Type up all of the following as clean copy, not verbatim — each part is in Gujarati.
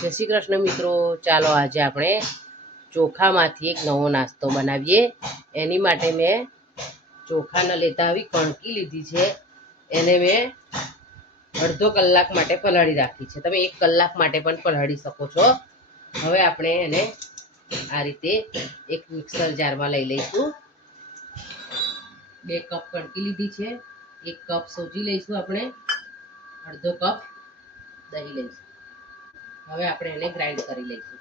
જય શ્રી કૃષ્ણ મિત્રો, ચાલો આજે આપણે ચોખામાંથી એક નવો નાસ્તો બનાવીએ. એની માટે મેં ચોખા ન લેતા આવી કણકી લીધી છે. એને મેં અડધો કલાક માટે પલાળી રાખી છે. તમે 1 કલાક માટે પણ પલાળી શકો છો. હવે આપણે એને આ રીતે એક મિક્સર જારમાં લઈ લઈશું. 2 કપ કણકી લીધી છે. 1 કપ સોજી લઈશું. આપણે અડધો કપ દહીં લઈશું. હવે આપણે એને ગ્રાઇન્ડ કરી લઈશું.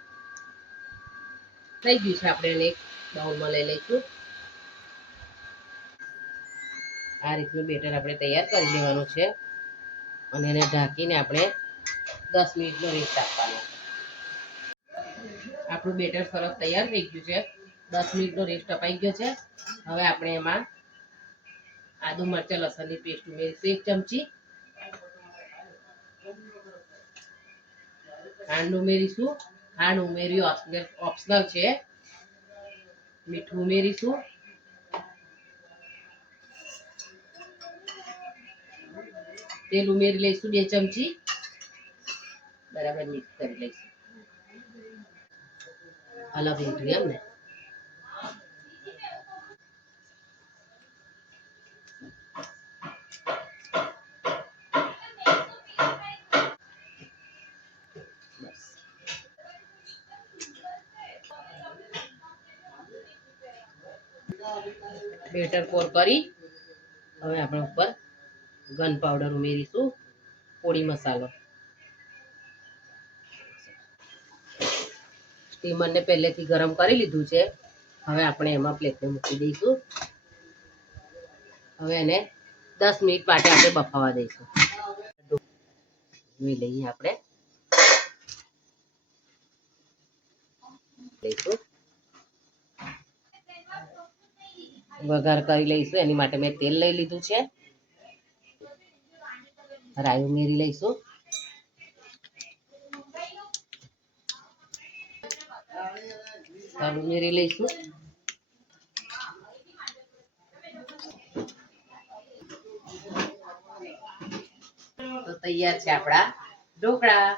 થઈ ગયું છે. આપણે એને એક બાઉલમાં લઈ લઈશું. આ રીતનું બેટર આપણે તૈયાર કરી લેવાનું છે અને એને ઢાંકીને આપણે 10 મિનિટનો રેસ્ટ આપવાનો. આપણું બેટર સરસ તૈયાર થઈ ગયું છે. 10 મિનિટનો રેસ્ટ અપાઈ ગયો છે. હવે આપણે એમાં આદુ મરચાં લસણની પેસ્ટ ઉમેરીશું 1 ચમચી. ખાંડ ઉમેરીશું. ખાંડ ઉમેરી ઓપ્શનલ છે. મીઠું ઉમેરીશું. તેલ ઉમેરી લઈશું 2 ચમચી. બરાબર મિક્સ કરી લઈશું. અલગ લીધું એમ ને. બેટર પોર કરી હવે આપણે ઉપર ગન પાવડર ઉમેરીશું. પોળી મસાલો. સ્ટીમરને પહેલેથી ગરમ કરી લીધું છે. હવે આપણે એમાં પ્લેટને મૂકી દઈશું. હવે એને 10 મિનિટ માટે આપણે બફાવા દઈશું. જોઈ લઈએ આપણે લઈશું. વઘાર કરી લઈશું. એની માટે મેં તેલ લઈ લીધું છે. રાઈ ઉમેરી લઈશું. તલ ઉમેરી લઈશું. તો તૈયાર છે આપણા ઢોકળા.